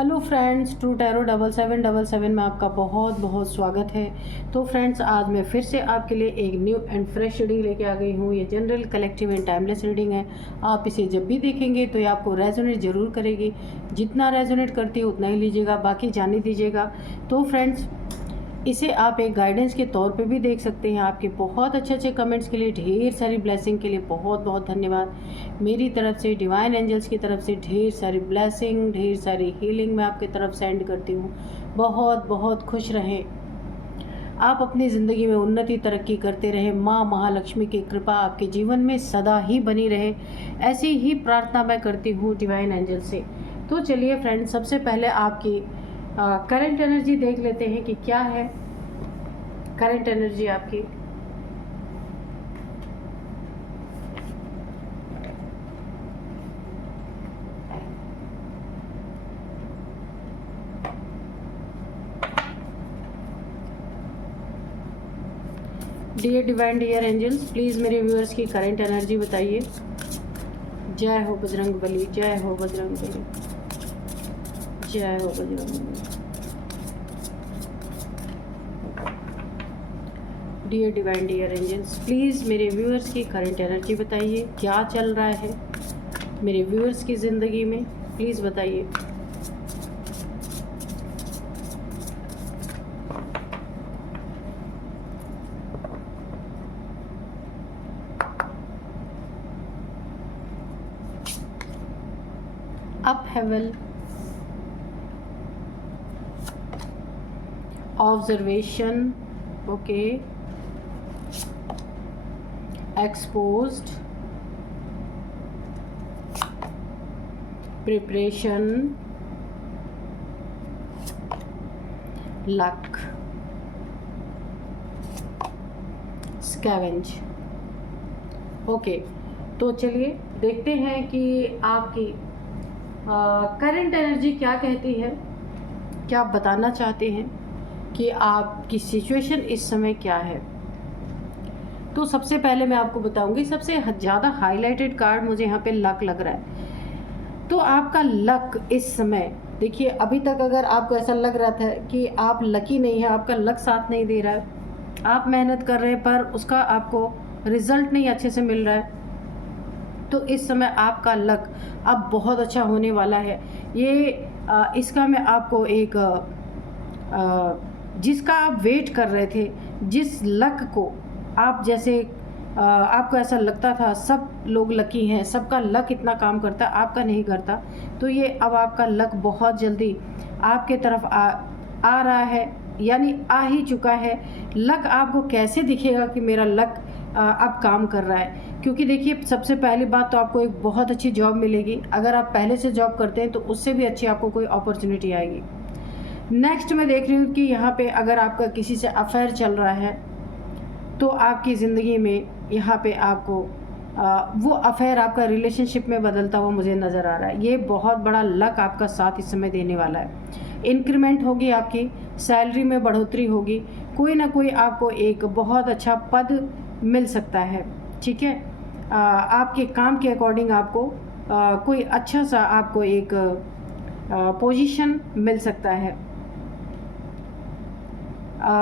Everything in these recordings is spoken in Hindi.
हेलो फ्रेंड्स, ट्रू टैरो 7777 में आपका बहुत बहुत स्वागत है। तो फ्रेंड्स, आज मैं फिर से आपके लिए एक न्यू एंड फ्रेश रीडिंग लेके आ गई हूँ। ये general, collective and timeless reading है। आप इसे जब भी देखेंगे तो ये आपको रेजोनेट ज़रूर करेगी। जितना रेजोनेट करती है उतना ही लीजिएगा, बाकी जाने दीजिएगा। तो फ्रेंड्स, इसे आप एक गाइडेंस के तौर पे भी देख सकते हैं। आपके बहुत अच्छे अच्छे कमेंट्स के लिए, ढेर सारी ब्लेसिंग के लिए बहुत बहुत धन्यवाद। मेरी तरफ से, डिवाइन एंजल्स की तरफ से ढेर सारी ब्लेसिंग, ढेर सारी हीलिंग मैं आपकी तरफ सेंड करती हूँ। बहुत बहुत खुश रहें, आप अपनी ज़िंदगी में उन्नति तरक्की करते रहें। माँ महालक्ष्मी की कृपा आपके जीवन में सदा ही बनी रहे, ऐसी ही प्रार्थना मैं करती हूँ डिवाइन एंजल से। तो चलिए फ्रेंड्स, सबसे पहले आपकी करंट एनर्जी देख लेते हैं कि क्या है करंट एनर्जी आपकी। Dear divine, dear angels, please मेरे व्यूअर्स की करंट एनर्जी बताइए। जय हो बजरंग बली, जय हो बजरंग बली, जय हो Bajrang Bali. Dear divine, dear angels, please मेरे व्यूअर्स की करंट एनर्जी बताइए। क्या चल रहा है मेरे व्यूअर्स की ज़िंदगी में, प्लीज़ बताइए। Upheaval, observation, okay, exposed, preparation, luck, scavenge। Okay, तो चलिए देखते हैं कि आपकी करंट एनर्जी क्या कहती है, क्या आप बताना चाहते हैं कि आपकी सिचुएशन इस समय क्या है। तो सबसे पहले मैं आपको बताऊंगी, सबसे ज़्यादा हाईलाइटेड कार्ड मुझे यहाँ पे लक लग रहा है। तो आपका लक इस समय, देखिए अभी तक अगर आपको ऐसा लग रहा था कि आप लकी नहीं है, आपका लक साथ नहीं दे रहा है, आप मेहनत कर रहे हैं पर उसका आपको रिजल्ट नहीं अच्छे से मिल रहा है, तो इस समय आपका लक अब बहुत अच्छा होने वाला है। ये इसका मैं आपको एक जिसका आप वेट कर रहे थे, जिस लक को आप जैसे आपको ऐसा लगता था सब लोग लकी हैं, सबका लक इतना काम करता है, आपका नहीं करता, तो ये अब आपका लक बहुत जल्दी आपके तरफ आ रहा है, यानी आ ही चुका है। लक आपको कैसे दिखेगा कि मेरा लक अब काम कर रहा है, क्योंकि देखिए सबसे पहली बात तो आपको एक बहुत अच्छी जॉब मिलेगी। अगर आप पहले से जॉब करते हैं तो उससे भी अच्छी आपको कोई अपॉर्चुनिटी आएगी। नेक्स्ट मैं देख रही हूँ कि यहाँ पे अगर आपका किसी से अफेयर चल रहा है तो आपकी ज़िंदगी में यहाँ पे आपको वो अफेयर आपका रिलेशनशिप में बदलता हुआ मुझे नज़र आ रहा है। ये बहुत बड़ा लक आपका साथ इस समय देने वाला है। इंक्रीमेंट होगी, आपकी सैलरी में बढ़ोतरी होगी, कोई ना कोई आपको एक बहुत अच्छा पद मिल सकता है, ठीक है। आपके काम के अकॉर्डिंग आपको कोई अच्छा सा आपको एक पोजीशन मिल सकता है।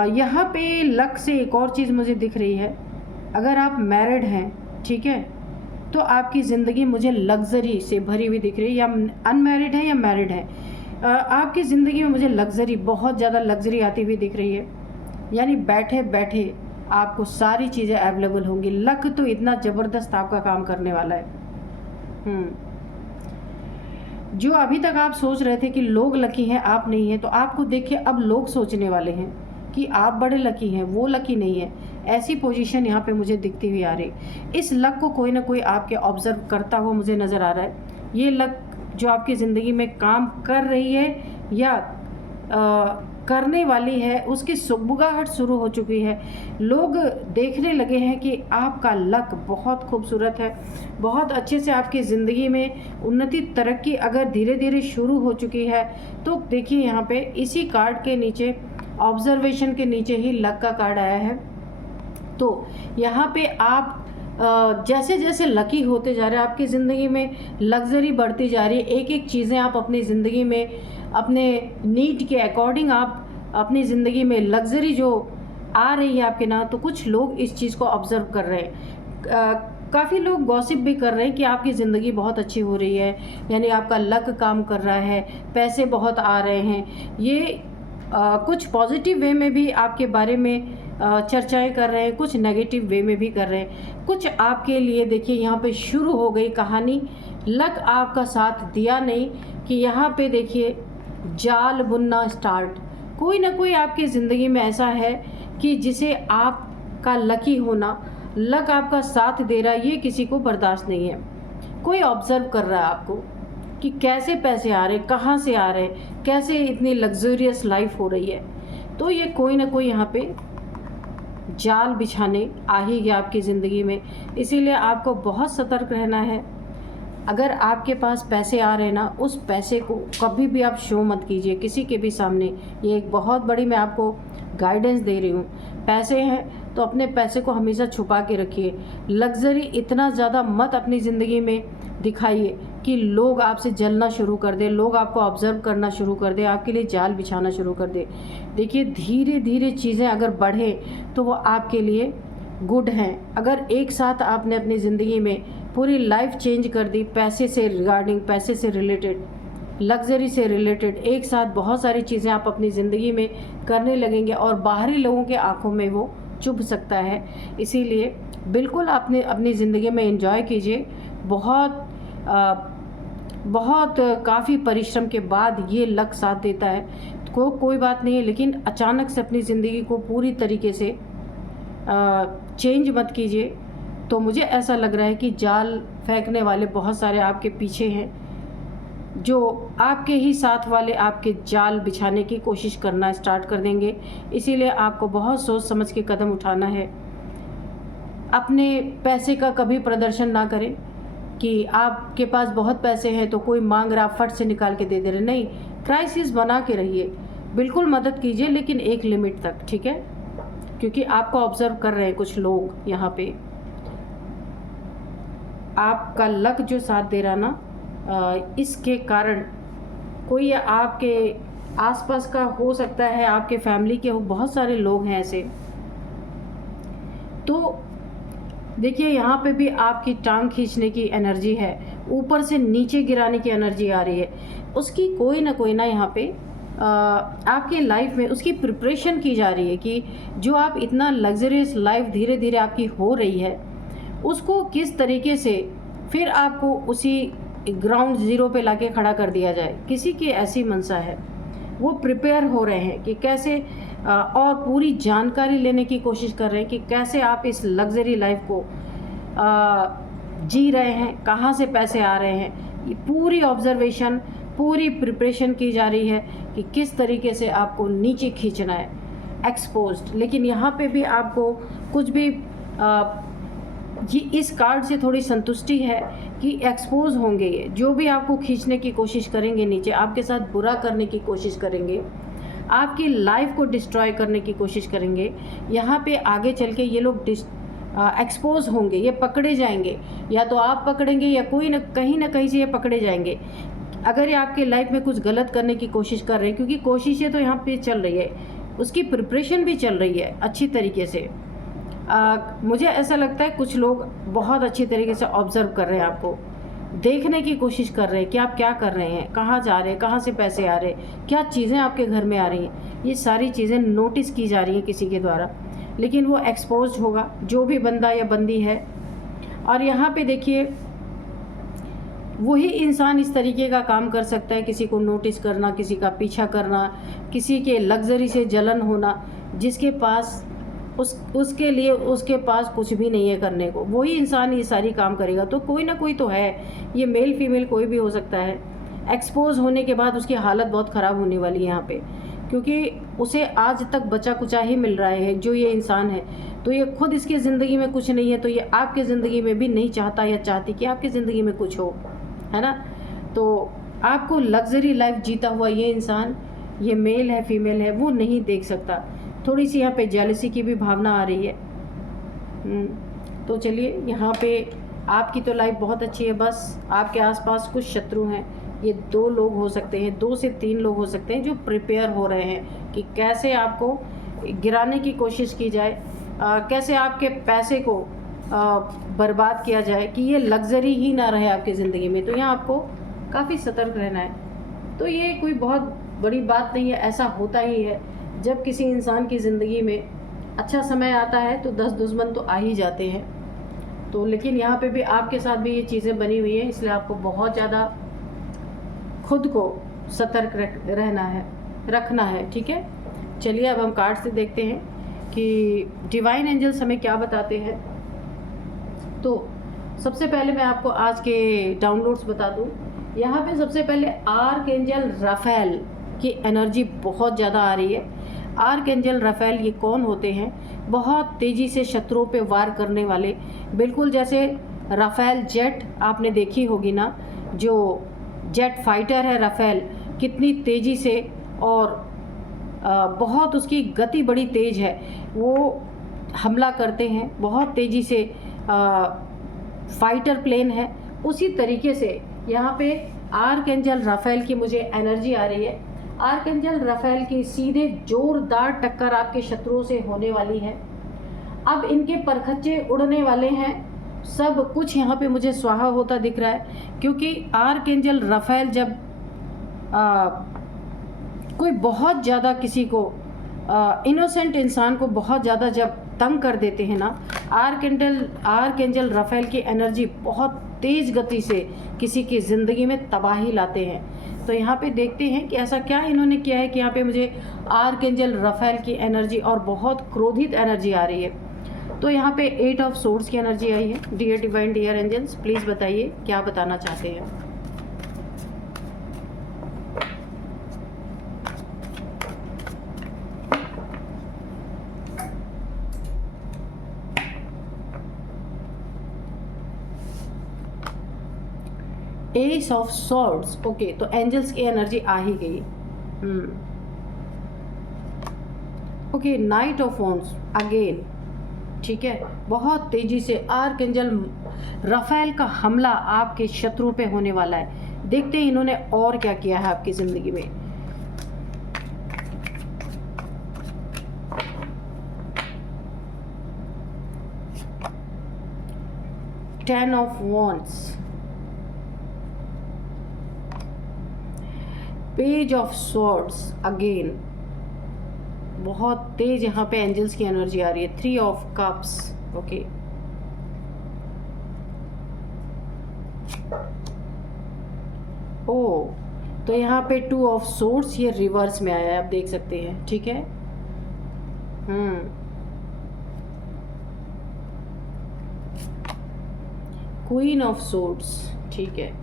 यहाँ पे लक से एक और चीज़ मुझे दिख रही है, अगर आप मैरिड हैं, ठीक है, तो आपकी ज़िंदगी मुझे लग्जरी से भरी हुई दिख रही है। या अनमैरिड है या मैरिड है, आपकी ज़िंदगी में मुझे लग्जरी, बहुत ज़्यादा लग्जरी आती हुई दिख रही है। यानी बैठे बैठे आपको सारी चीज़ें अवेलेबल होंगी। लक तो इतना ज़बरदस्त आपका काम करने वाला है। जो अभी तक आप सोच रहे थे कि लोग लकी हैं, आप नहीं हैं, तो आपको देखिए अब लोग सोचने वाले हैं कि आप बड़े लकी हैं, वो लकी नहीं है। ऐसी पोजीशन यहाँ पे मुझे दिखती हुई आ रही। इस लक को कोई ना कोई आपके ऑब्जर्व करता हुआ मुझे नज़र आ रहा है। ये लक जो आपकी ज़िंदगी में काम कर रही है या करने वाली है, उसकी सुगबुगाहट शुरू हो चुकी है। लोग देखने लगे हैं कि आपका लक बहुत खूबसूरत है, बहुत अच्छे से आपकी ज़िंदगी में उन्नति तरक्की अगर धीरे धीरे शुरू हो चुकी है। तो देखिए यहाँ पे इसी कार्ड के नीचे, ऑब्जर्वेशन के नीचे ही लक का कार्ड आया है। तो यहाँ पे आप जैसे जैसे लकी होते जा रहे हैं, आपकी ज़िंदगी में लग्जरी बढ़ती जा रही है। एक एक चीज़ें आप अपनी ज़िंदगी में अपने नीड के अकॉर्डिंग आप अपनी ज़िंदगी में लग्जरी जो आ रही है आपके ना, तो कुछ लोग इस चीज़ को ऑब्ज़र्व कर रहे हैं। काफ़ी लोग गॉसिप भी कर रहे हैं कि आपकी ज़िंदगी बहुत अच्छी हो रही है, यानी आपका लक काम कर रहा है, पैसे बहुत आ रहे हैं। ये कुछ पॉजिटिव वे में भी आपके बारे में चर्चाएं कर रहे हैं, कुछ नेगेटिव वे में भी कर रहे हैं। कुछ आपके लिए देखिए यहाँ पे शुरू हो गई कहानी, लक आपका साथ दिया नहीं कि यहाँ पे देखिए जाल बुनना स्टार्ट। कोई ना कोई आपकी ज़िंदगी में ऐसा है कि जिसे आपका लकी होना, लक आपका साथ दे रहा है, ये किसी को बर्दाश्त नहीं है। कोई ऑब्ज़र्व कर रहा है आपको कि कैसे पैसे आ रहे हैं, कहाँ से आ रहे हैं, कैसे इतनी लग्जरियस लाइफ हो रही है। तो ये कोई ना कोई यहाँ पे जाल बिछाने आ ही गया आपकी ज़िंदगी में। इसीलिए आपको बहुत सतर्क रहना है। अगर आपके पास पैसे आ रहे हैं ना, उस पैसे को कभी भी आप शो मत कीजिए किसी के भी सामने। ये एक बहुत बड़ी मैं आपको गाइडेंस दे रही हूँ। पैसे हैं तो अपने पैसे को हमेशा छुपा के रखिए। लग्जरी इतना ज़्यादा मत अपनी ज़िंदगी में दिखाइए कि लोग आपसे जलना शुरू कर दें, लोग आपको ऑब्ज़र्व करना शुरू कर दें, आपके लिए जाल बिछाना शुरू कर दें। देखिए धीरे धीरे चीज़ें अगर बढ़ें तो वो आपके लिए गुड हैं। अगर एक साथ आपने अपनी ज़िंदगी में पूरी लाइफ चेंज कर दी, पैसे से रिगार्डिंग, पैसे से रिलेटेड, लग्जरी से रिलेटेड, एक साथ बहुत सारी चीज़ें आप अपनी ज़िंदगी में करने लगेंगे और बाहरी लोगों के आंखों में वो चुभ सकता है। इसीलिए बिल्कुल आपने अपनी ज़िंदगी में एंजॉय कीजिए। बहुत काफ़ी परिश्रम के बाद ये लक साथ देता है, तो कोई बात नहीं है, लेकिन अचानक से अपनी ज़िंदगी को पूरी तरीके से चेंज मत कीजिए। तो मुझे ऐसा लग रहा है कि जाल फेंकने वाले बहुत सारे आपके पीछे हैं, जो आपके ही साथ वाले आपके जाल बिछाने की कोशिश करना स्टार्ट कर देंगे। इसीलिए आपको बहुत सोच समझ के कदम उठाना है। अपने पैसे का कभी प्रदर्शन ना करें कि आपके पास बहुत पैसे हैं तो कोई मांग रहा फट से निकाल के दे दे रहे। नहीं, क्राइसिस बना के रहिए। बिल्कुल मदद कीजिए, लेकिन एक लिमिट तक, ठीक है? क्योंकि आपको ऑब्जर्व कर रहे हैं कुछ लोग यहाँ पे। आपका लक जो साथ दे रहा ना, इसके कारण कोई आपके आसपास का हो सकता है, आपके फैमिली के हो, बहुत सारे लोग हैं ऐसे। तो देखिए यहाँ पे भी आपकी टांग खींचने की एनर्जी है, ऊपर से नीचे गिराने की एनर्जी आ रही है। उसकी कोई ना यहाँ पे आपके लाइफ में उसकी प्रिपरेशन की जा रही है कि जो आप इतना लग्जरियस लाइफ धीरे धीरे आपकी हो रही है, उसको किस तरीके से फिर आपको उसी ग्राउंड ज़ीरो पे लाके खड़ा कर दिया जाए। किसी की ऐसी मंशा है, वो प्रिपेयर हो रहे हैं कि कैसे और पूरी जानकारी लेने की कोशिश कर रहे हैं कि कैसे आप इस लग्जरी लाइफ को जी रहे हैं, कहाँ से पैसे आ रहे हैं। ये पूरी ऑब्जर्वेशन, पूरी प्रिपरेशन की जा रही है कि किस तरीके से आपको नीचे खींचना है, एक्सपोज्ड। लेकिन यहाँ पे भी आपको कुछ भी ये इस कार्ड से थोड़ी संतुष्टि है कि एक्सपोज होंगे। ये जो भी आपको खींचने की कोशिश करेंगे नीचे, आपके साथ बुरा करने की कोशिश करेंगे, आपकी लाइफ को डिस्ट्रॉय करने की कोशिश करेंगे, यहाँ पे आगे चल के ये लोग एक्सपोज होंगे, ये पकड़े जाएंगे। या तो आप पकड़ेंगे या कोई न कहीं से ये पकड़े जाएंगे। अगर ये आपके लाइफ में कुछ गलत करने की कोशिश कर रहे हैं, क्योंकि कोशिशें तो यहाँ पे चल रही है, उसकी प्रिपरेशन भी चल रही है अच्छी तरीके से। मुझे ऐसा लगता है कुछ लोग बहुत अच्छी तरीके से ऑब्ज़र्व कर रहे हैं, आपको देखने की कोशिश कर रहे हैं कि आप क्या कर रहे हैं, कहाँ जा रहे हैं, कहाँ से पैसे आ रहे हैं, क्या चीज़ें आपके घर में आ रही हैं। ये सारी चीज़ें नोटिस की जा रही हैं किसी के द्वारा, लेकिन वो एक्सपोज होगा जो भी बंदा या बंदी है। और यहाँ पे देखिए वही इंसान इस तरीके का काम कर सकता है, किसी को नोटिस करना, किसी का पीछा करना, किसी के लग्जरी से जलन होना, जिसके पास उसके लिए उसके पास कुछ भी नहीं है करने को, वही इंसान ये सारी काम करेगा। तो कोई ना कोई तो है, ये मेल फीमेल कोई भी हो सकता है। एक्सपोज होने के बाद उसकी हालत बहुत ख़राब होने वाली है यहाँ पे, क्योंकि उसे आज तक बचा कुचा ही मिल रहा है जो ये इंसान है। तो ये खुद इसकी ज़िंदगी में कुछ नहीं है, तो ये आपके ज़िंदगी में भी नहीं चाहता या चाहती कि आपकी ज़िंदगी में कुछ हो, है ना। तो आपको लग्जरी लाइफ जीता हुआ ये इंसान, ये मेल है फीमेल है, वो नहीं देख सकता। थोड़ी सी यहाँ पे जेलसी की भी भावना आ रही है। तो चलिए, यहाँ पे आपकी तो लाइफ बहुत अच्छी है, बस आपके आसपास कुछ शत्रु हैं ये 2 लोग हो सकते हैं, 2 से 3 लोग हो सकते हैं जो प्रिपेयर हो रहे हैं कि कैसे आपको गिराने की कोशिश की जाए, कैसे आपके पैसे को बर्बाद किया जाए कि ये लग्जरी ही ना रहे आपकी ज़िंदगी में। तो यहाँ आपको काफ़ी सतर्क रहना है। तो ये कोई बहुत बड़ी बात नहीं है, ऐसा होता ही है। जब किसी इंसान की ज़िंदगी में अच्छा समय आता है तो 10 दुश्मन तो आ ही जाते हैं। तो लेकिन यहाँ पे भी आपके साथ भी ये चीज़ें बनी हुई हैं, इसलिए आपको बहुत ज़्यादा खुद को सतर्क रखना है, ठीक है। चलिए अब हम कार्ड से देखते हैं कि डिवाइन एंजल्स हमें क्या बताते हैं। तो सबसे पहले मैं आपको आज के डाउनलोड्स बता दूं। यहाँ पे सबसे पहले आर्कएंजल राफेल की एनर्जी बहुत ज़्यादा आ रही है। आर्कएंजल राफेल ये कौन होते हैं? बहुत तेज़ी से शत्रुओं पे वार करने वाले, बिल्कुल जैसे राफेल जेट आपने देखी होगी ना, जो जेट फाइटर है राफेल, कितनी तेज़ी से और बहुत उसकी गति बड़ी तेज़ है, वो हमला करते हैं बहुत तेज़ी से, फाइटर प्लेन है। उसी तरीके से यहाँ पे आर्कएंजल राफेल की मुझे एनर्जी आ रही है। आर्कएंजल राफेल की सीधे जोरदार टक्कर आपके शत्रुओं से होने वाली है। अब इनके परखच्चे उड़ने वाले हैं, सब कुछ यहाँ पे मुझे स्वाहा होता दिख रहा है, क्योंकि आर्कएंजल राफेल जब कोई बहुत ज़्यादा किसी को इनोसेंट इंसान को बहुत ज़्यादा जब तंग कर देते हैं ना, आर्कएंजल राफेल की एनर्जी बहुत तेज़ गति से किसी की ज़िंदगी में तबाही लाते हैं। तो यहाँ पे देखते हैं कि ऐसा क्या इन्होंने किया है कि यहाँ पे मुझे आर्कएंजल राफेल की एनर्जी और बहुत क्रोधित एनर्जी आ रही है। तो यहाँ पे 8 ऑफ सोर्ड्स की एनर्जी आई है। Dear divine, dear angels, please बताइए क्या बताना चाहते हैं। एस ऑफ सॉर्ड्स, ओके, तो एंजल्स की एनर्जी आ ही गई। Okay, knight of wands again, ठीक है। बहुत तेजी से आर्कएंजल राफेल का हमला आपके शत्रु पे होने वाला है। देखते हैं इन्होंने और क्या किया है आपकी जिंदगी में। Ten of wands, page of swords again, बहुत तेज यहाँ पे एंजल्स की एनर्जी आ रही है। 3 ऑफ कप्स, ओके, ओ, तो यहाँ पे 2 ऑफ सोर्ड्स, ये रिवर्स में आया है, आप देख सकते हैं, ठीक है। क्वीन ऑफ सोर्ड्स, ठीक है।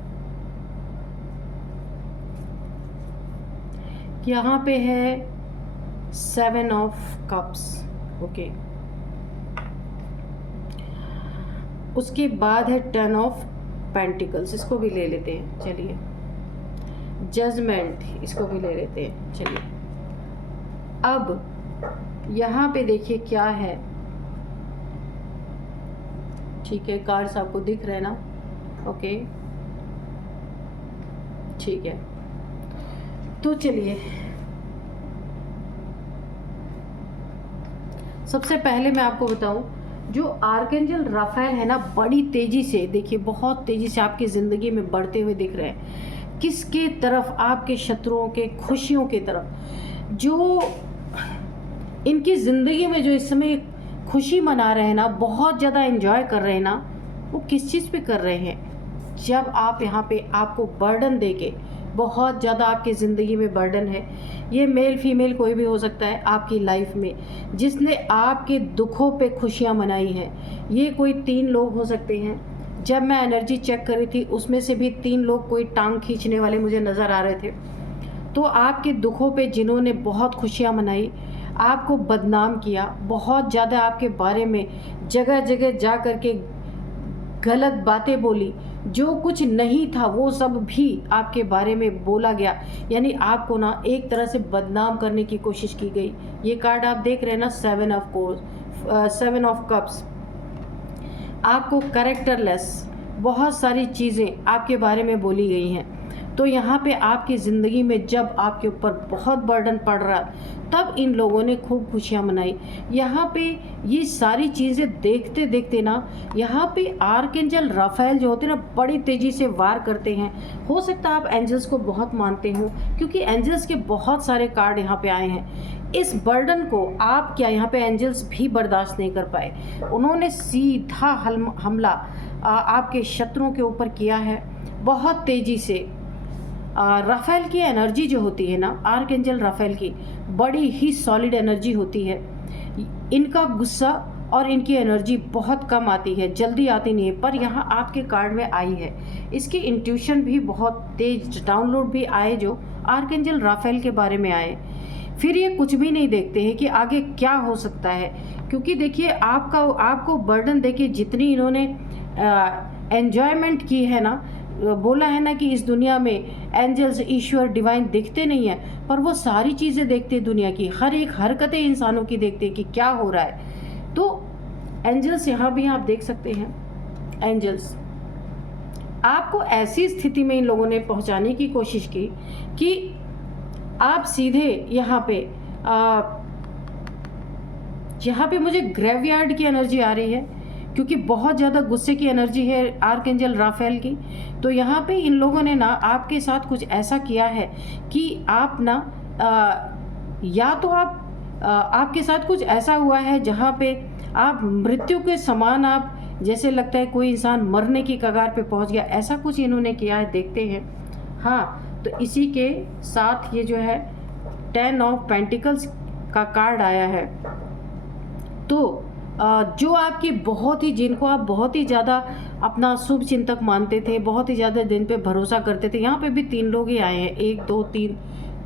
यहाँ पे है 7 ऑफ कप्स, ओके। उसके बाद है 10 ऑफ पेंटिकल्स, इसको भी ले लेते हैं, चलिए। जजमेंट, इसको भी ले लेते हैं, चलिए। अब यहाँ पे देखिए क्या है, ठीक है। कार्ड्स आपको दिख रहे हैं ना, ओके, ठीक है। तो चलिए, सबसे पहले मैं आपको बताऊं, जो आर्कएंजल राफेल है ना, बड़ी तेजी से, देखिए बहुत तेजी से आपकी ज़िंदगी में बढ़ते हुए दिख रहे हैं। किसके तरफ? आपके शत्रुओं के, खुशियों के तरफ। जो इनकी ज़िंदगी में जो इस समय खुशी मना रहे हैं ना, बहुत ज़्यादा एंजॉय कर रहे हैं ना, वो किस चीज़ पे कर रहे हैं? जब आप यहाँ पे आपको बर्डन देके, बहुत ज़्यादा आपकी ज़िंदगी में बर्डन है, ये मेल फीमेल कोई भी हो सकता है आपकी लाइफ में, जिसने आपके दुखों पे खुशियाँ मनाई हैं। ये कोई 3 लोग हो सकते हैं। जब मैं एनर्जी चेक कर रही थी, उसमें से भी 3 लोग कोई टांग खींचने वाले मुझे नज़र आ रहे थे। तो आपके दुखों पे जिन्होंने बहुत खुशियाँ मनाई, आपको बदनाम किया, बहुत ज़्यादा आपके बारे में जगह जगह जा कर के गलत बातें बोली, जो कुछ नहीं था वो सब भी आपके बारे में बोला गया, यानी आपको ना एक तरह से बदनाम करने की कोशिश की गई। ये कार्ड आप देख रहे हैं ना, 7 ऑफ कप्स। आपको कैरेक्टरलेस बहुत सारी चीज़ें आपके बारे में बोली गई हैं। तो यहाँ पे आपकी ज़िंदगी में जब आपके ऊपर बहुत बर्डन पड़ रहा तब इन लोगों ने खूब खुशियाँ मनाई। यहाँ पे ये सारी चीज़ें देखते देखते ना यहाँ पे आर्कएंजल राफेल जो होते हैं ना बड़ी तेज़ी से वार करते हैं। हो सकता है आप एंजल्स को बहुत मानते हो, क्योंकि एंजल्स के बहुत सारे कार्ड यहाँ पे आए हैं। इस बर्डन को आप क्या यहाँ पे एंजल्स भी बर्दाश्त नहीं कर पाए। उन्होंने सीधा हमला आपके शत्रुओं के ऊपर किया है बहुत तेज़ी से। राफेल की एनर्जी जो होती है ना, आर्कएंजल राफेल की बड़ी ही सॉलिड एनर्जी होती है। इनका गुस्सा और इनकी एनर्जी बहुत कम आती है, जल्दी आती नहीं है, पर यहाँ आपके कार्ड में आई है। इसकी इंट्यूशन भी बहुत तेज डाउनलोड भी आए जो आर्कएंजल राफेल के बारे में आए। फिर ये कुछ भी नहीं देखते हैं कि आगे क्या हो सकता है, क्योंकि देखिए आपको बर्डन देके जितनी इन्होंने एन्जॉयमेंट की है ना, बोला है ना कि इस दुनिया में एंजल्स ईश्वर डिवाइन दिखते नहीं है, पर वो सारी चीज़ें देखते हैं, दुनिया की हर एक हरकतें इंसानों की देखते हैं कि क्या हो रहा है। तो एंजल्स यहाँ भी आप देख सकते हैं। एंजल्स आपको ऐसी स्थिति में इन लोगों ने पहुँचाने की कोशिश की कि आप सीधे यहाँ पे मुझे ग्रेवयार्ड की एनर्जी आ रही है, क्योंकि बहुत ज़्यादा गुस्से की एनर्जी है आर्कएंजल राफेल की। तो यहाँ पे इन लोगों ने ना आपके साथ कुछ ऐसा किया है कि आप ना या तो आपके साथ कुछ ऐसा हुआ है जहाँ पे आप मृत्यु के समान, आप जैसे लगता है कोई इंसान मरने की कगार पे पहुँच गया, ऐसा कुछ इन्होंने किया है, देखते हैं। हाँ, तो इसी के साथ ये जो है 10 ऑफ पेंटिकल्स का कार्ड आया है। तो जो आपकी जिनको आप बहुत ही ज़्यादा अपना शुभ चिंतक मानते थे, बहुत ही ज़्यादा दिन पे भरोसा करते थे, यहाँ पे भी 3 लोग ही आए हैं, 1 2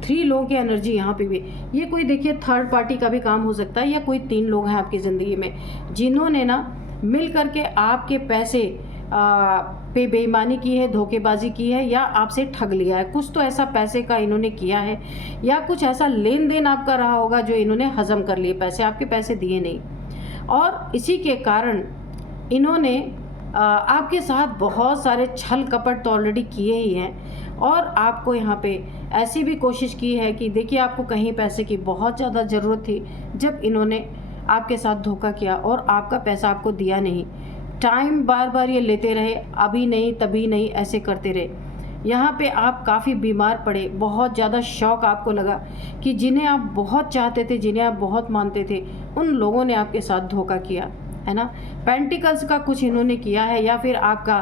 3 लोगों की एनर्जी यहाँ पे भी। ये कोई देखिए थर्ड पार्टी का भी काम हो सकता है, या कोई 3 लोग हैं आपकी ज़िंदगी में जिन्होंने ना मिल करके आपके पैसे पे बेईमानी की है, धोखेबाजी की है, या आपसे ठग लिया है। कुछ तो ऐसा पैसे का इन्होंने किया है, या कुछ ऐसा लेन देन आपका रहा होगा जो इन्होंने हजम कर लिए, पैसे आपके पैसे दिए नहीं, और इसी के कारण इन्होंने आपके साथ बहुत सारे छल कपट तो ऑलरेडी किए ही हैं, और आपको यहाँ पे ऐसी भी कोशिश की है कि देखिए आपको कहीं पैसे की बहुत ज़्यादा ज़रूरत थी, जब इन्होंने आपके साथ धोखा किया और आपका पैसा आपको दिया नहीं। टाइम बार बार ये लेते रहे, अभी नहीं तभी नहीं, ऐसे करते रहे। यहाँ पे आप काफ़ी बीमार पड़े, बहुत ज़्यादा शौक आपको लगा कि जिन्हें आप बहुत चाहते थे, जिन्हें आप बहुत मानते थे, उन लोगों ने आपके साथ धोखा किया है ना। पेंटिकल्स का कुछ इन्होंने किया है, या फिर आपका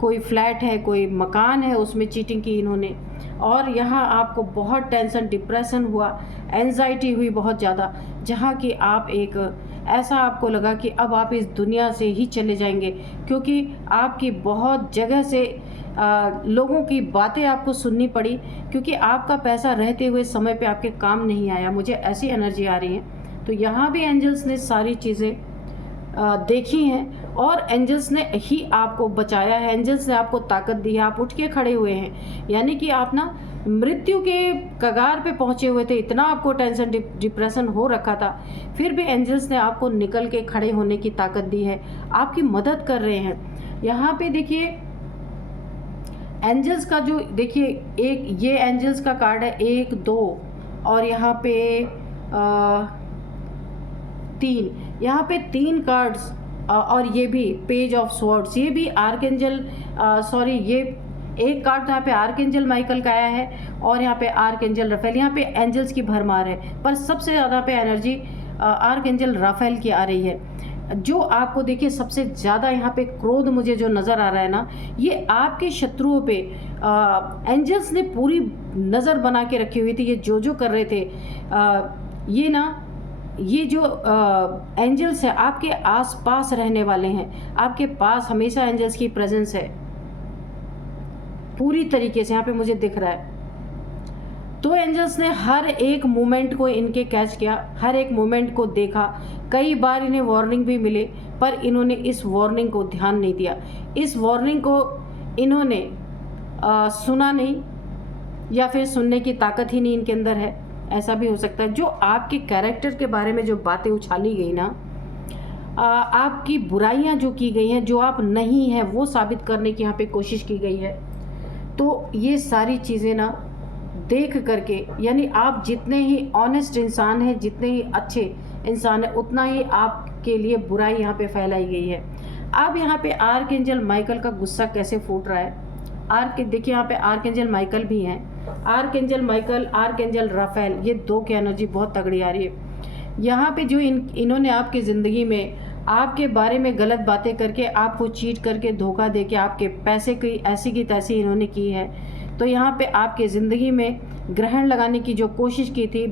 कोई फ्लैट है, कोई मकान है, उसमें चीटिंग की इन्होंने, और यहाँ आपको बहुत टेंशन, डिप्रेशन हुआ, एंजाइटी हुई बहुत ज़्यादा, जहाँ कि आप ऐसा आपको लगा कि अब आप इस दुनिया से ही चले जाएंगे, क्योंकि आपकी बहुत जगह से लोगों की बातें आपको सुननी पड़ी, क्योंकि आपका पैसा रहते हुए समय पे आपके काम नहीं आया। मुझे ऐसी एनर्जी आ रही है। तो यहाँ भी एंजल्स ने सारी चीज़ें देखी हैं, और एंजल्स ने ही आपको बचाया है, एंजल्स ने आपको ताकत दी है, आप उठ के खड़े हुए हैं। यानी कि आप ना मृत्यु के कगार पे पहुँचे हुए थे, इतना आपको टेंशन डिप्रेशन हो रखा था, फिर भी एंजल्स ने आपको निकल के खड़े होने की ताकत दी है, आपकी मदद कर रहे हैं। यहाँ पे देखिए एंजल्स का जो देखिए ये एंजल्स का कार्ड है 1 2 और यहाँ पे 3, यहाँ पे 3 कार्ड्स, और ये भी पेज ऑफ स्वॉर्ड्स, ये भी आर्कएंजल ये एक कार्ड तो यहाँ पे आर्कएंजल माइकल का आया है, और यहाँ पे आर्कएंजल राफेल, यहाँ पे एंजल्स की भरमार है, पर सबसे ज़्यादा पे एनर्जी आर्कएंजल राफेल की आ रही है। जो आपको देखिए सबसे ज़्यादा यहाँ पे क्रोध मुझे जो नज़र आ रहा है ना, ये आपके शत्रुओं पे एंजल्स ने पूरी नज़र बना के रखी हुई थी। ये जो कर रहे थे, ये जो एंजल्स है आपके आसपास रहने वाले हैं, आपके पास हमेशा एंजल्स की प्रेजेंस है पूरी तरीके से, यहाँ पे मुझे दिख रहा है। तो एंजल्स ने हर एक मोमेंट को इनके कैच किया, हर एक मोमेंट को देखा। कई बार इन्हें वार्निंग भी मिले, पर इन्होंने इस वार्निंग को ध्यान नहीं दिया, इस वार्निंग को इन्होंने सुना नहीं, या फिर सुनने की ताकत ही नहीं इनके अंदर है, ऐसा भी हो सकता है। जो आपके कैरेक्टर के बारे में जो बातें उछाली गई ना, आपकी बुराइयां जो की गई हैं, जो आप नहीं हैं वो साबित करने की यहाँ पे कोशिश की गई है। तो ये सारी चीज़ें ना देख करके, यानी आप जितने ही ऑनेस्ट इंसान हैं, जितने ही अच्छे इंसान हैं, उतना ही आपके लिए बुराई यहाँ पे फैलाई गई है। अब यहाँ पे आर्कएंजल माइकल का गुस्सा कैसे फूट रहा है। देखिए यहाँ पे आर्कएंजल माइकल भी हैं। आर्कएंजल माइकल, आर्कएंजल राफेल, ये दो की एनर्जी बहुत तगड़ी आ रही है। यहाँ पे जो इन्होंने आपकी ज़िंदगी में आपके बारे में गलत बातें करके, आपको चीट करके, धोखा दे के आपके पैसे की ऐसी की तैसी इन्होंने की है। तो यहाँ पे आपके ज़िंदगी में ग्रहण लगाने की जो कोशिश की थी,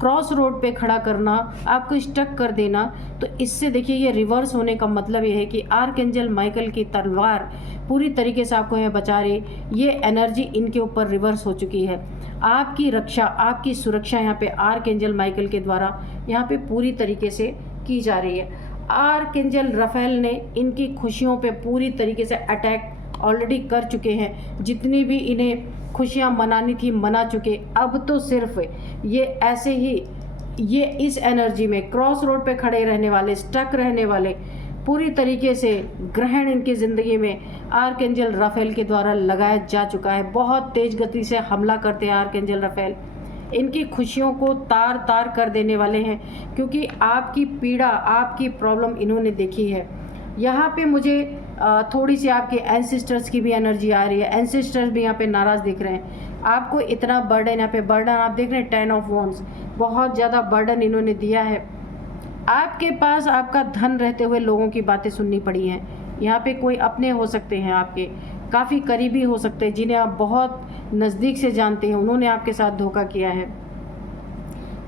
क्रॉस रोड पे खड़ा करना, आपको स्टक कर देना, तो इससे देखिए ये रिवर्स होने का मतलब ये है कि आर्कएंजल माइकल की तलवार पूरी तरीके से आपको यहाँ बचा रही। ये एनर्जी इनके ऊपर रिवर्स हो चुकी है। आपकी रक्षा, आपकी सुरक्षा यहाँ पे आर्कएंजल माइकल के द्वारा यहाँ पे पूरी तरीके से की जा रही है। आर्कएंजल राफेल ने इनकी खुशियों पे पूरी तरीके से अटैक ऑलरेडी कर चुके हैं। जितनी भी इन्हें खुशियां मनानी थी मना चुके। अब तो सिर्फ ये ऐसे ही, ये इस एनर्जी में क्रॉस रोड पे खड़े रहने वाले, स्टक रहने वाले, पूरी तरीके से ग्रहण इनकी ज़िंदगी में आर्कएंजल राफेल के द्वारा लगाया जा चुका है। बहुत तेज़ गति से हमला करते हैं आर्कएंजल राफेल, इनकी खुशियों को तार तार कर देने वाले हैं, क्योंकि आपकी पीड़ा, आपकी प्रॉब्लम इन्होंने देखी है। यहाँ पे मुझे थोड़ी सी आपके एंसेस्टर्स की भी एनर्जी आ रही है। एंसेस्टर्स भी यहाँ पे नाराज़ दिख रहे हैं। आपको इतना बर्डन, यहाँ पे बर्डन आप देख रहे हैं, 10 ऑफ वॉन्ड्स, बहुत ज़्यादा बर्डन इन्होंने दिया है। आपके पास आपका धन रहते हुए लोगों की बातें सुननी पड़ी हैं। यहाँ पे कोई अपने हो सकते हैं, आपके काफ़ी करीबी हो सकते हैं, जिन्हें आप बहुत नज़दीक से जानते हैं, उन्होंने आपके साथ धोखा किया है।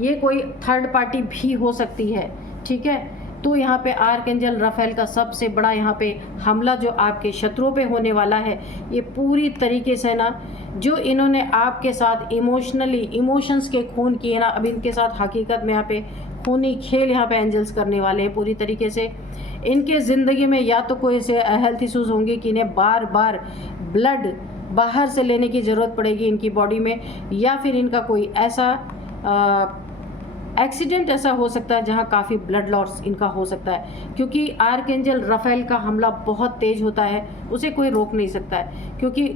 ये कोई थर्ड पार्टी भी हो सकती है, ठीक है। तो यहाँ पे आर्कएंजल राफेल का सबसे बड़ा यहाँ पे हमला जो आपके शत्रुओं पे होने वाला है, ये पूरी तरीके से ना, जो इन्होंने आपके साथ इमोशनली, इमोशंस के खून किए ना, अब इनके साथ हकीकत में यहाँ पे खूनी खेल यहाँ पे एंजल्स करने वाले हैं पूरी तरीके से। इनके ज़िंदगी में या तो कोई ऐसे हेल्थ इशूज़ होंगे कि इन्हें बार बार ब्लड बाहर से लेने की ज़रूरत पड़ेगी इनकी बॉडी में, या फिर इनका कोई ऐसा एक्सीडेंट ऐसा हो सकता है जहां काफ़ी ब्लड लॉस इनका हो सकता है, क्योंकि आर्कएंजल राफेल का हमला बहुत तेज़ होता है, उसे कोई रोक नहीं सकता है। क्योंकि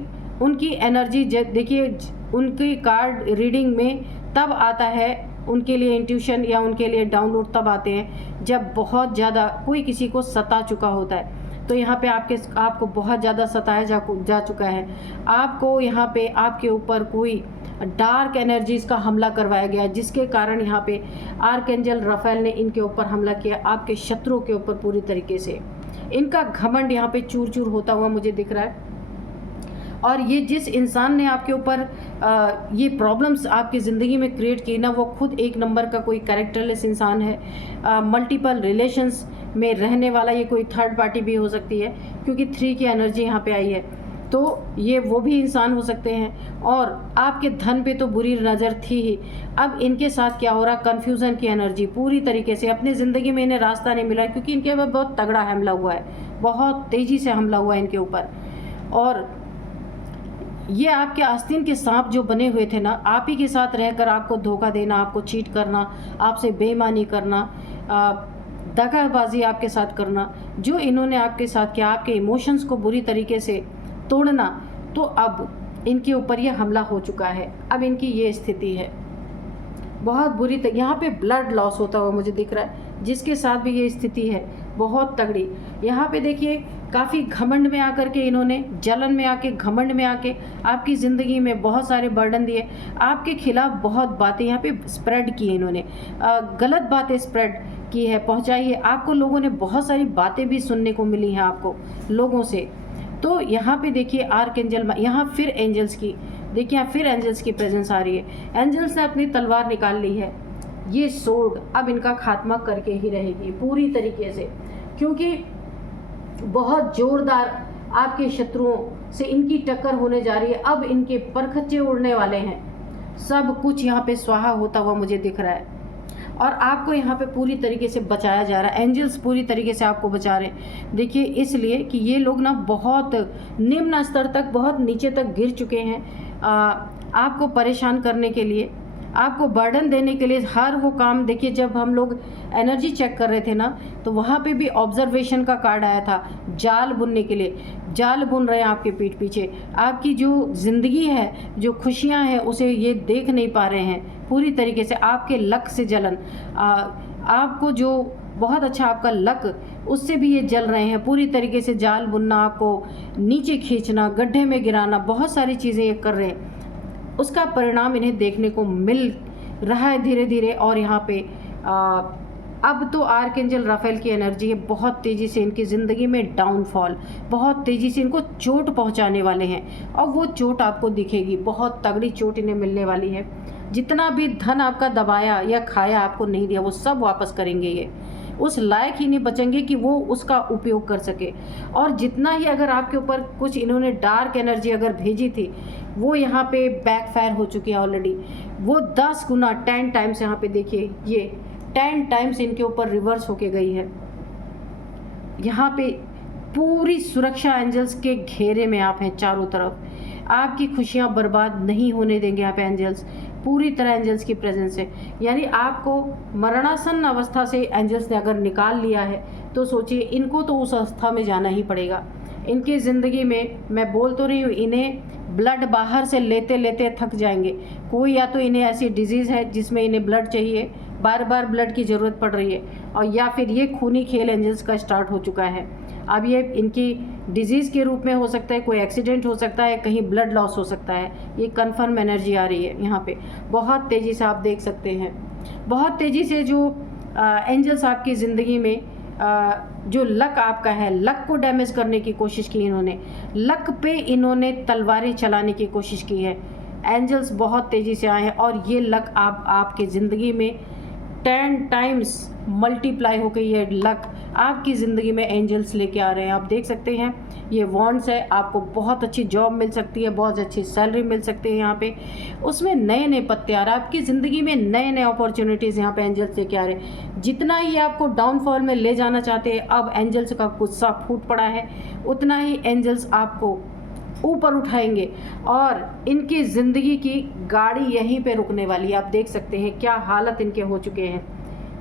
उनकी एनर्जी देखिए, उनकी कार्ड रीडिंग में तब आता है, उनके लिए इंट्यूशन या उनके लिए डाउनलोड तब आते हैं जब बहुत ज़्यादा कोई किसी को सता चुका होता है। तो यहाँ पे आपको बहुत ज़्यादा सताया जा चुका है। आपको यहाँ पे आपके ऊपर कोई डार्क एनर्जीज का हमला करवाया गया, जिसके कारण यहाँ पे आर्कएंजल राफेल ने इनके ऊपर हमला किया, आपके शत्रुओं के ऊपर पूरी तरीके से। इनका घमंड यहाँ पे चूर चूर होता हुआ मुझे दिख रहा है। और ये जिस इंसान ने आपके ऊपर ये प्रॉब्लम्स आपकी ज़िंदगी में क्रिएट की ना, वो खुद एक नंबर का कोई कैरेक्टरलेस इंसान है। मल्टीपल रिलेशंस में रहने वाला ये कोई थर्ड पार्टी भी हो सकती है, क्योंकि 3 की एनर्जी यहाँ पे आई है। तो ये वो भी इंसान हो सकते हैं। और आपके धन पे तो बुरी नज़र थी ही, अब इनके साथ क्या हो रहा, कन्फ्यूज़न की एनर्जी पूरी तरीके से। अपनी ज़िंदगी में इन्हें रास्ता नहीं मिला, क्योंकि इनके ऊपर बहुत तगड़ा हमला हुआ है, बहुत तेज़ी से हमला हुआ है इनके ऊपर। और ये आपके आस्तीन के सांप जो बने हुए थे ना, आप ही के साथ रहकर आपको धोखा देना, आपको चीट करना, आपसे बेईमानी करना, दगाबाजी आपके साथ करना, जो इन्होंने आपके साथ किया, आपके इमोशंस को बुरी तरीके से तोड़ना, तो अब इनके ऊपर ये हमला हो चुका है। अब इनकी ये स्थिति है, बहुत बुरी यहाँ पे ब्लड लॉस होता हुआ मुझे दिख रहा है, जिसके साथ भी ये स्थिति है बहुत तगड़ी। यहाँ पे देखिए काफ़ी घमंड में आकर के इन्होंने, जलन में आके, घमंड में आके आपकी ज़िंदगी में बहुत सारे बर्डन दिए, आपके खिलाफ बहुत बातें यहाँ पे स्प्रेड की इन्होंने, गलत बातें स्प्रेड की है, पहुँचाई है। आपको लोगों ने बहुत सारी बातें भी सुनने को मिली हैं आपको लोगों से। तो यहाँ पे देखिए आर्कएंजल, यहाँ फिर एंजल्स की, देखिए यहाँ फिर एंजल्स की प्रेजेंस आ रही है। एंजल्स ने अपनी तलवार निकाल ली है। ये सोर्ड अब इनका खात्मा करके ही रहेगी पूरी तरीके से, क्योंकि बहुत जोरदार आपके शत्रुओं से इनकी टक्कर होने जा रही है। अब इनके परखच्चे उड़ने वाले हैं, सब कुछ यहाँ पे स्वाहा होता हुआ मुझे दिख रहा है। और आपको यहाँ पे पूरी तरीके से बचाया जा रहा है, एंजल्स पूरी तरीके से आपको बचा रहे हैं। देखिए इसलिए कि ये लोग ना बहुत निम्न स्तर तक, बहुत नीचे तक गिर चुके हैं आपको परेशान करने के लिए। आपको बर्डन देने के लिए हर वो काम। देखिए जब हम लोग एनर्जी चेक कर रहे थे ना, तो वहाँ पे भी ऑब्जर्वेशन का कार्ड आया था, जाल बुनने के लिए। जाल बुन रहे हैं आपके पीठ पीछे। आपकी जो ज़िंदगी है, जो खुशियाँ हैं, उसे ये देख नहीं पा रहे हैं पूरी तरीके से। आपके लक से जलन, आपको जो बहुत अच्छा आपका लक, उससे भी ये जल रहे हैं पूरी तरीके से। जाल बुनना, आपको नीचे खींचना, गड्ढे में गिराना, बहुत सारी चीज़ें ये कर रहे हैं। उसका परिणाम इन्हें देखने को मिल रहा है धीरे धीरे। और यहाँ पे अब तो आर्कएंजल राफेल की एनर्जी है, बहुत तेज़ी से इनकी ज़िंदगी में डाउनफॉल, बहुत तेज़ी से इनको चोट पहुँचाने वाले हैं। और वो चोट आपको दिखेगी, बहुत तगड़ी चोट इन्हें मिलने वाली है। जितना भी धन आपका दबाया या खाया, आपको नहीं दिया, वो सब वापस करेंगे। ये उस लायक ही नहीं बचेंगे कि वो उसका उपयोग कर सके। और जितना ही अगर आपके ऊपर कुछ इन्होंने डार्क एनर्जी अगर भेजी थी, वो यहाँ पे बैकफायर हो चुकी है ऑलरेडी। वो 10 गुना 10 टाइम्स यहाँ पे देखिए, ये 10 टाइम्स इनके ऊपर रिवर्स होके गई है। यहाँ पे पूरी सुरक्षा एंजल्स के घेरे में आप हैं चारों तरफ। आपकी खुशियाँ बर्बाद नहीं होने देंगे यहाँ पे एंजल्स, पूरी तरह एंजल्स की प्रेजेंस है। यानी आपको मरणासन अवस्था से एंजल्स ने अगर निकाल लिया है, तो सोचिए इनको तो उस अवस्था में जाना ही पड़ेगा। इनकी ज़िंदगी में, मैं बोल तो रही हूँ, इन्हें ब्लड बाहर से लेते लेते थक जाएंगे। कोई या तो इन्हें ऐसी डिजीज़ है जिसमें इन्हें ब्लड चाहिए, बार बार ब्लड की ज़रूरत पड़ रही है, और या फिर ये खूनी खेल एंजल्स का स्टार्ट हो चुका है। अब ये इनकी डिजीज़ के रूप में हो सकता है, कोई एक्सीडेंट हो सकता है, कहीं ब्लड लॉस हो सकता है। ये कन्फर्म एनर्जी आ रही है यहाँ पे बहुत तेज़ी से, आप देख सकते हैं बहुत तेज़ी से जो एंजल्स आपकी ज़िंदगी में जो लक आपका है, लक को डैमेज करने की कोशिश की इन्होंने। लक पे इन्होंने तलवारें चलाने की कोशिश की है। एंजल्स बहुत तेज़ी से आए हैं और ये लक आपकी ज़िंदगी में 10 टाइम्स मल्टीप्लाई हो गई है। लक आपकी ज़िंदगी में एंजल्स लेके आ रहे हैं। आप देख सकते हैं ये वॉन्ड्स है, आपको बहुत अच्छी जॉब मिल सकती है, बहुत अच्छी सैलरी मिल सकती है यहाँ पे। उसमें नए नए पत्ते आ रहे हैं आपकी ज़िंदगी में, नए नए अपॉर्चुनिटीज़ यहाँ पे एंजल्स लेके आ रहे हैं। जितना ही आपको डाउनफॉल में ले जाना चाहते हैं, अब एंजल्स का गुस्सा फूट पड़ा है, उतना ही एंजल्स आपको ऊपर उठाएंगे और इनकी ज़िंदगी की गाड़ी यहीं पे रुकने वाली है। आप देख सकते हैं क्या हालत इनके हो चुके हैं।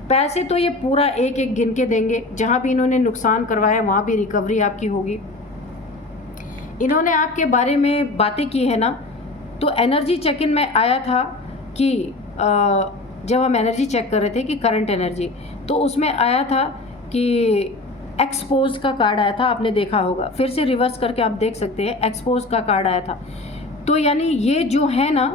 पैसे तो ये पूरा एक एक गिन के देंगे, जहाँ भी इन्होंने नुकसान करवाया वहाँ भी रिकवरी आपकी होगी। इन्होंने आपके बारे में बातें की है ना, तो एनर्जी चेक इन में आया था कि जब हम एनर्जी चेक कर रहे थे कि करंट एनर्जी, तो उसमें आया था कि एक्सपोज का कार्ड आया था, आपने देखा होगा। फिर से रिवर्स करके आप देख सकते हैं, एक्सपोज का कार्ड आया था। तो यानी ये जो है ना,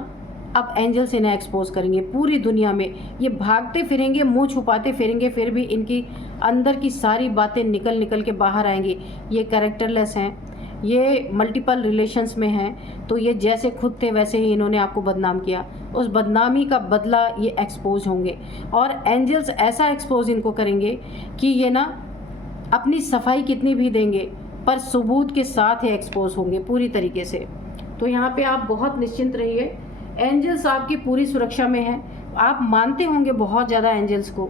अब एंजल्स इन्हें एक्सपोज करेंगे पूरी दुनिया में। ये भागते फिरेंगे, मुंह छुपाते फिरेंगे, फिर भी इनकी अंदर की सारी बातें निकल निकल के बाहर आएंगी। ये कैरेक्टरलेस हैं, ये मल्टीपल रिलेशंस में हैं, तो ये जैसे खुद थे वैसे ही इन्होंने आपको बदनाम किया। उस बदनामी का बदला ये एक्सपोज होंगे और एंजल्स ऐसा एक्सपोज इनको करेंगे कि ये ना अपनी सफाई कितनी भी देंगे, पर सबूत के साथ ही एक्सपोज होंगे पूरी तरीके से। तो यहाँ पे आप बहुत निश्चिंत रहिए, एंजल्स आपकी पूरी सुरक्षा में है। आप मानते होंगे बहुत ज़्यादा एंजल्स को,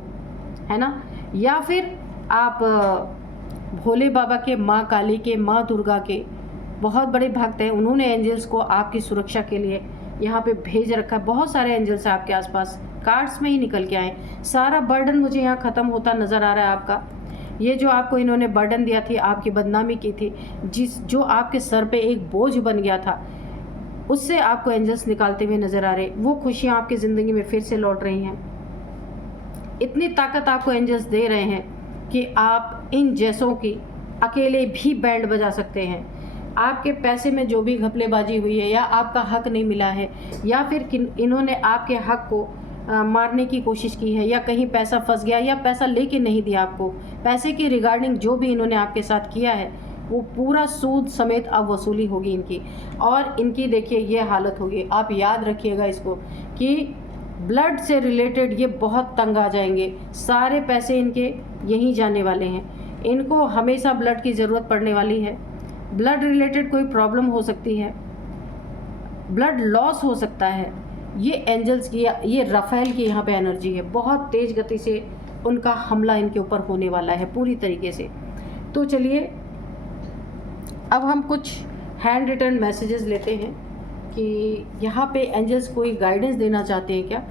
है ना, या फिर आप भोले बाबा के, माँ काली के, माँ दुर्गा के बहुत बड़े भक्त हैं। उन्होंने एंजल्स को आपकी सुरक्षा के लिए यहाँ पे भेज रखा है। बहुत सारे एंजल्स आपके आसपास, कार्ड्स में ही निकल के आए। सारा बर्डन मुझे यहाँ ख़त्म होता नज़र आ रहा है आपका। ये जो आपको इन्होंने बर्डन दिया थी, आपकी बदनामी की थी, जो आपके सर पे एक बोझ बन गया था, उससे आपको एंजल्स निकालते हुए नज़र आ रहे। वो खुशियाँ आपकी ज़िंदगी में फिर से लौट रही हैं। इतनी ताकत आपको एंजल्स दे रहे हैं कि आप इन जैसों की अकेले भी बैंड बजा सकते हैं। आपके पैसे में जो भी घपलेबाजी हुई है, या आपका हक नहीं मिला है, या फिर इन्होंने आपके हक को मारने की कोशिश की है, या कहीं पैसा फंस गया, या पैसा लेके नहीं दिया आपको, पैसे के रिगार्डिंग जो भी इन्होंने आपके साथ किया है, वो पूरा सूद समेत अब वसूली होगी इनकी। और इनकी देखिए ये हालत होगी। आप याद रखिएगा इसको कि ब्लड से रिलेटेड ये बहुत तंग आ जाएंगे। सारे पैसे इनके यहीं जाने वाले हैं। इनको हमेशा ब्लड की ज़रूरत पड़ने वाली है। ब्लड रिलेटेड कोई प्रॉब्लम हो सकती है, ब्लड लॉस हो सकता है। ये एंजल्स की, ये राफेल की यहाँ पे एनर्जी है। बहुत तेज़ गति से उनका हमला इनके ऊपर होने वाला है पूरी तरीके से। तो चलिए अब हम कुछ हैंड रिटन मैसेजेस लेते हैं कि यहाँ पे एंजल्स कोई गाइडेंस देना चाहते हैं क्या।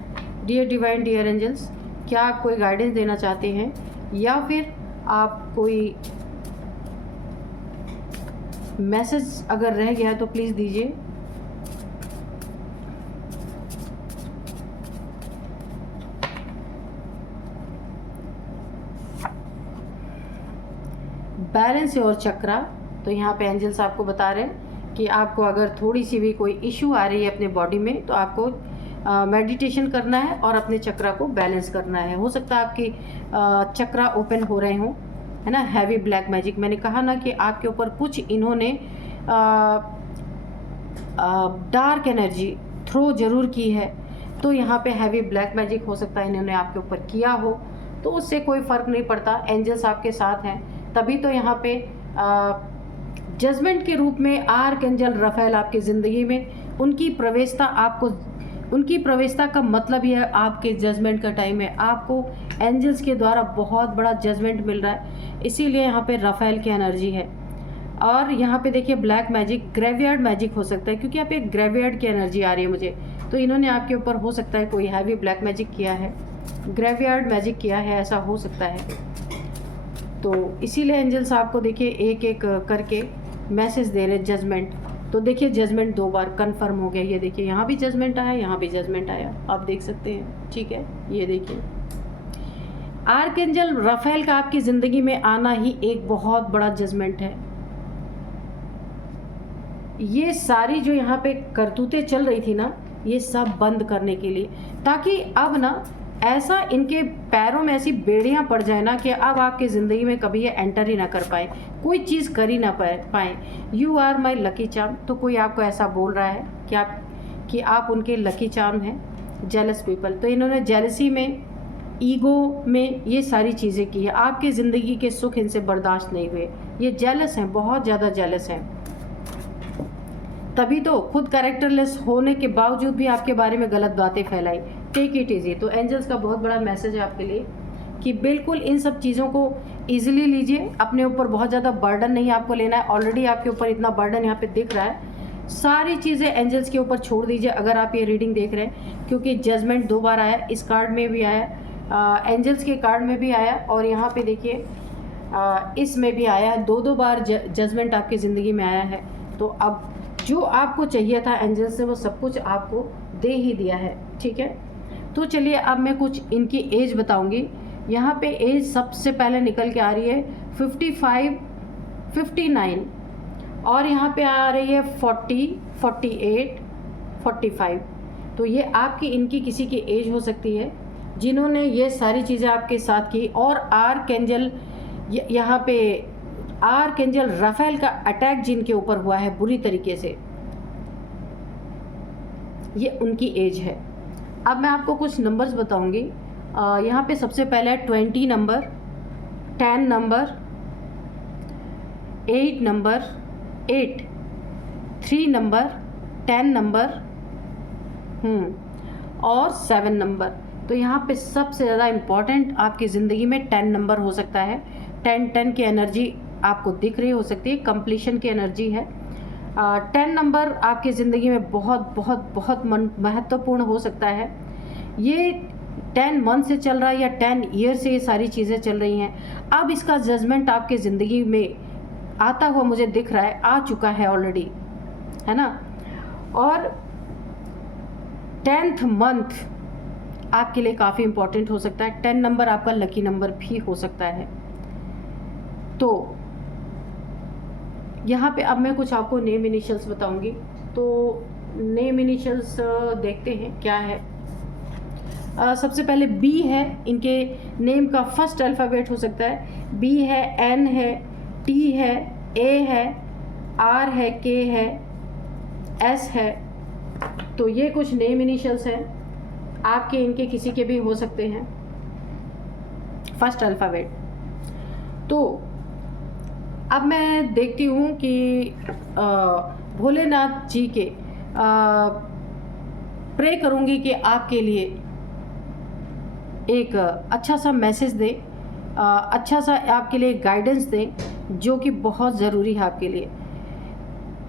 डियर डिवाइन डियर एंजल्स, क्या आप कोई गाइडेंस देना चाहते हैं, या फिर आप कोई मैसेज अगर रह गया है तो प्लीज़ दीजिए। बैलेंस और चक्रा, तो यहाँ पे एंजल्स आपको बता रहे हैं कि आपको अगर थोड़ी सी भी कोई इशू आ रही है अपने बॉडी में तो आपको मेडिटेशन करना है और अपने चक्रा को बैलेंस करना है। हो सकता है आपकी चक्रा ओपन हो रहे हों, है ना। हैवी ब्लैक मैजिक, मैंने कहा ना कि आपके ऊपर कुछ इन्होंने डार्क एनर्जी थ्रो जरूर की है, तो यहाँ पे हैवी ब्लैक मैजिक हो सकता है इन्होंने आपके ऊपर किया हो, तो उससे कोई फ़र्क नहीं पड़ता, एंजल्स आपके साथ हैं। तभी तो यहाँ पे जजमेंट के रूप में आर्कएंजल रफेल आपकी ज़िंदगी में उनकी प्रवेशता, आपको उनकी प्रवेशता का मतलब यह है आपके जजमेंट का टाइम है, आपको एंजल्स के द्वारा बहुत बड़ा जजमेंट मिल रहा है, इसीलिए यहाँ पे रफेल की एनर्जी है। और यहाँ पे देखिए ब्लैक मैजिक, ग्रेवयार्ड मैजिक हो सकता है, क्योंकि यहाँ पे ग्रेवयार्ड की एनर्जी आ रही है मुझे, तो इन्होंने आपके ऊपर हो सकता है कोई हैवी ब्लैक मैजिक किया है, ग्रेवयार्ड मैजिक किया है, ऐसा हो सकता है। तो इसीलिए एंजल्स आपको देखिए एक एक करके मैसेज दे रहे जजमेंट। तो देखिए जजमेंट 2 बार कंफर्म हो गया, ये देखिए यहाँ भी जजमेंट आया, यहाँ भी जजमेंट आया, आप देख सकते हैं, ठीक है। ये देखिए आर्कएंजल रफेल का आपकी ज़िंदगी में आना ही एक बहुत बड़ा जजमेंट है। ये सारी जो यहाँ पे करतूतें चल रही थी ना, ये सब बंद करने के लिए, ताकि अब ना ऐसा इनके पैरों में ऐसी बेड़ियाँ पड़ जाए ना कि अब आपकी ज़िंदगी में कभी ये एंटर ही ना कर पाए, कोई चीज़ कर ही ना पाए। You are my lucky charm, तो कोई आपको ऐसा बोल रहा है कि आप उनके लकी चार्म हैं। जेलस पीपल, तो इन्होंने जेलसी में, ईगो में ये सारी चीज़ें की है, आपकी ज़िंदगी के सुख इनसे बर्दाश्त नहीं हुए, ये जेलस हैं, बहुत ज़्यादा जेलस हैं। तभी तो खुद कैरेक्टरलेस होने के बावजूद भी आपके बारे में गलत बातें फैलाई। Take it easy. तो एंजल्स का बहुत बड़ा मैसेज है आपके लिए कि बिल्कुल इन सब चीज़ों को इजीली लीजिए, अपने ऊपर बहुत ज़्यादा बर्डन नहीं आपको लेना है। ऑलरेडी आपके ऊपर इतना बर्डन यहाँ पे दिख रहा है, सारी चीज़ें एंजल्स के ऊपर छोड़ दीजिए अगर आप ये रीडिंग देख रहे हैं, क्योंकि जजमेंट 2 बार आया, इस कार्ड में भी आया, एंजल्स के कार्ड में भी आया, और यहाँ पे देखिए इसमें भी आया, 2 बार जजमेंट आपकी ज़िंदगी में आया है। तो अब जो आपको चाहिए था एंजल्स से वो सब कुछ आपको दे ही दिया है, ठीक है। तो चलिए अब मैं कुछ इनकी एज बताऊंगी। यहाँ पे एज सबसे पहले निकल के आ रही है 55, 59, और यहाँ पे आ रही है 40, 48, 45। तो ये आपकी इनकी किसी की एज हो सकती है जिन्होंने ये सारी चीज़ें आपके साथ की। और आर्कएंजल, यहाँ पे आर्कएंजल रफेल का अटैक जिनके ऊपर हुआ है बुरी तरीके से, ये उनकी एज है। अब मैं आपको कुछ नंबर्स बताऊंगी। यहाँ पे सबसे पहले है 20 number, 10 number, 8 number, 8, 3 number, 10 number, और 7 नंबर। तो यहाँ पे सबसे ज़्यादा इम्पॉर्टेंट आपकी ज़िंदगी में 10 नंबर हो सकता है। 10 की एनर्जी आपको दिख रही हो सकती है, कंप्लीशन की एनर्जी है। 10 नंबर आपकी ज़िंदगी में बहुत बहुत बहुत महत्वपूर्ण हो सकता है। ये 10 मंथ से चल रहा है या 10 ईयर से ये सारी चीज़ें चल रही हैं। अब इसका जजमेंट आपकी ज़िंदगी में आता हुआ मुझे दिख रहा है, आ चुका है ऑलरेडी, है ना। और 10th मंथ आपके लिए काफ़ी इम्पोर्टेंट हो सकता है। 10 नंबर आपका लकी नंबर भी हो सकता है। तो यहाँ पे अब मैं कुछ आपको नेम इनिशियल्स बताऊंगी। तो नेम इनिशियल्स देखते हैं क्या है। सबसे पहले बी है, इनके नेम का फर्स्ट अल्फ़ाबेट हो सकता है। बी है, एन है, टी है, ए है, आर है, के है, एस है। तो ये कुछ नेम इनिशियल्स हैं, आपके इनके किसी के भी हो सकते हैं फर्स्ट अल्फ़ाबेट। तो अब मैं देखती हूँ कि भोलेनाथ जी के प्रे करूँगी कि आपके लिए एक अच्छा सा मैसेज दे, अच्छा सा आपके लिए गाइडेंस दे, जो कि बहुत ज़रूरी है आपके लिए।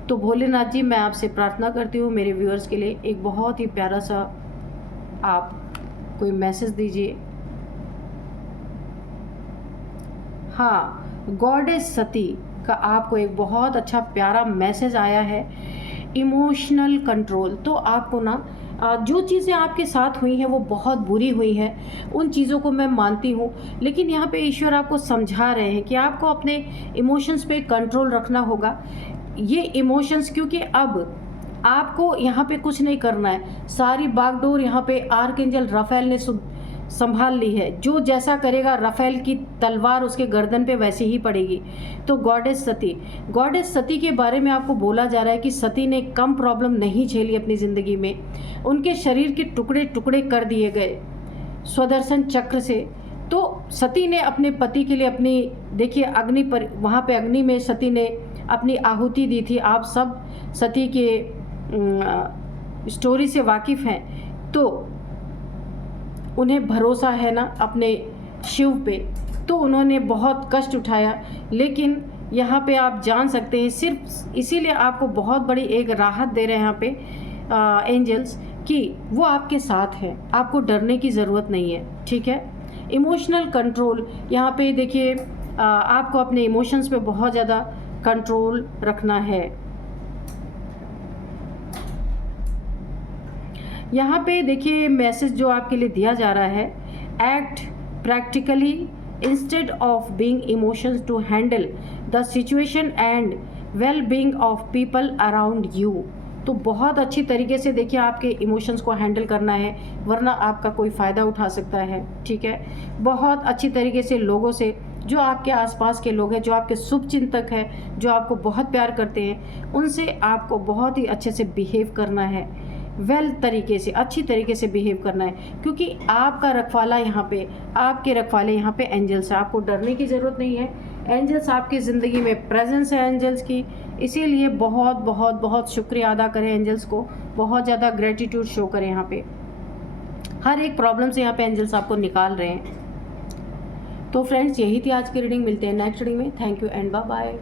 तो भोलेनाथ जी, मैं आपसे प्रार्थना करती हूँ मेरे व्यूअर्स के लिए एक बहुत ही प्यारा सा आप कोई मैसेज दीजिए। हाँ, गॉडेस सती का आपको एक बहुत अच्छा प्यारा मैसेज आया है, इमोशनल कंट्रोल। तो आपको ना जो चीज़ें आपके साथ हुई हैं वो बहुत बुरी हुई हैं, उन चीज़ों को मैं मानती हूँ, लेकिन यहाँ पे ईश्वर आपको समझा रहे हैं कि आपको अपने इमोशंस पे कंट्रोल रखना होगा। ये इमोशंस, क्योंकि अब आपको यहाँ पे कुछ नहीं करना है, सारी बागडोर यहाँ पे आर्कएंजल राफेल ने संभाल ली है। जो जैसा करेगा राफेल की तलवार उसके गर्दन पे वैसे ही पड़ेगी। तो गॉडेस सती के बारे में आपको बोला जा रहा है कि सती ने कम प्रॉब्लम नहीं झेली अपनी ज़िंदगी में, उनके शरीर के टुकड़े टुकड़े कर दिए गए स्वदर्शन चक्र से। तो सती ने अपने पति के लिए अपनी, देखिए अग्नि पर, वहाँ पे अग्नि में सती ने अपनी आहुति दी थी। आप सब सती के स्टोरी से वाकिफ़ हैं, तो उन्हें भरोसा है ना अपने शिव पे, तो उन्होंने बहुत कष्ट उठाया। लेकिन यहाँ पे आप जान सकते हैं, सिर्फ इसीलिए आपको बहुत बड़ी एक राहत दे रहे हैं यहाँ पे एंजल्स, कि वो आपके साथ हैं, आपको डरने की ज़रूरत नहीं है। ठीक है, इमोशनल कंट्रोल यहाँ पे देखिए, आपको अपने इमोशंस पे बहुत ज़्यादा कंट्रोल रखना है। यहाँ पे देखिए मैसेज जो आपके लिए दिया जा रहा है, act practically instead of being emotions to handle the situation and well being of people around you. तो बहुत अच्छी तरीके से देखिए आपके इमोशंस को हैंडल करना है, वरना आपका कोई फ़ायदा उठा सकता है। ठीक है, बहुत अच्छी तरीके से लोगों से, जो आपके आसपास के लोग हैं, जो आपके शुभ चिंतक हैं, जो आपको बहुत प्यार करते हैं, उनसे आपको बहुत ही अच्छे से बिहेव करना है, वेल तरीके से, अच्छी तरीके से बिहेव करना है, क्योंकि आपका रखवाला यहाँ पे, आपके रखवाले यहाँ पे एंजल्स है। आपको डरने की ज़रूरत नहीं है, एंजल्स आपकी ज़िंदगी में प्रेजेंस है एंजल्स की। इसीलिए बहुत बहुत बहुत शुक्रिया अदा करें एंजल्स को, बहुत ज़्यादा ग्रेटिट्यूड शो करें। यहाँ पे हर एक प्रॉब्लम से यहाँ पे एंजल्स आपको निकाल रहे हैं। तो फ्रेंड्स, यही थी आज की रीडिंग। मिलते हैं नेक्स्ट रीडिंग में। Thank you and bye bye.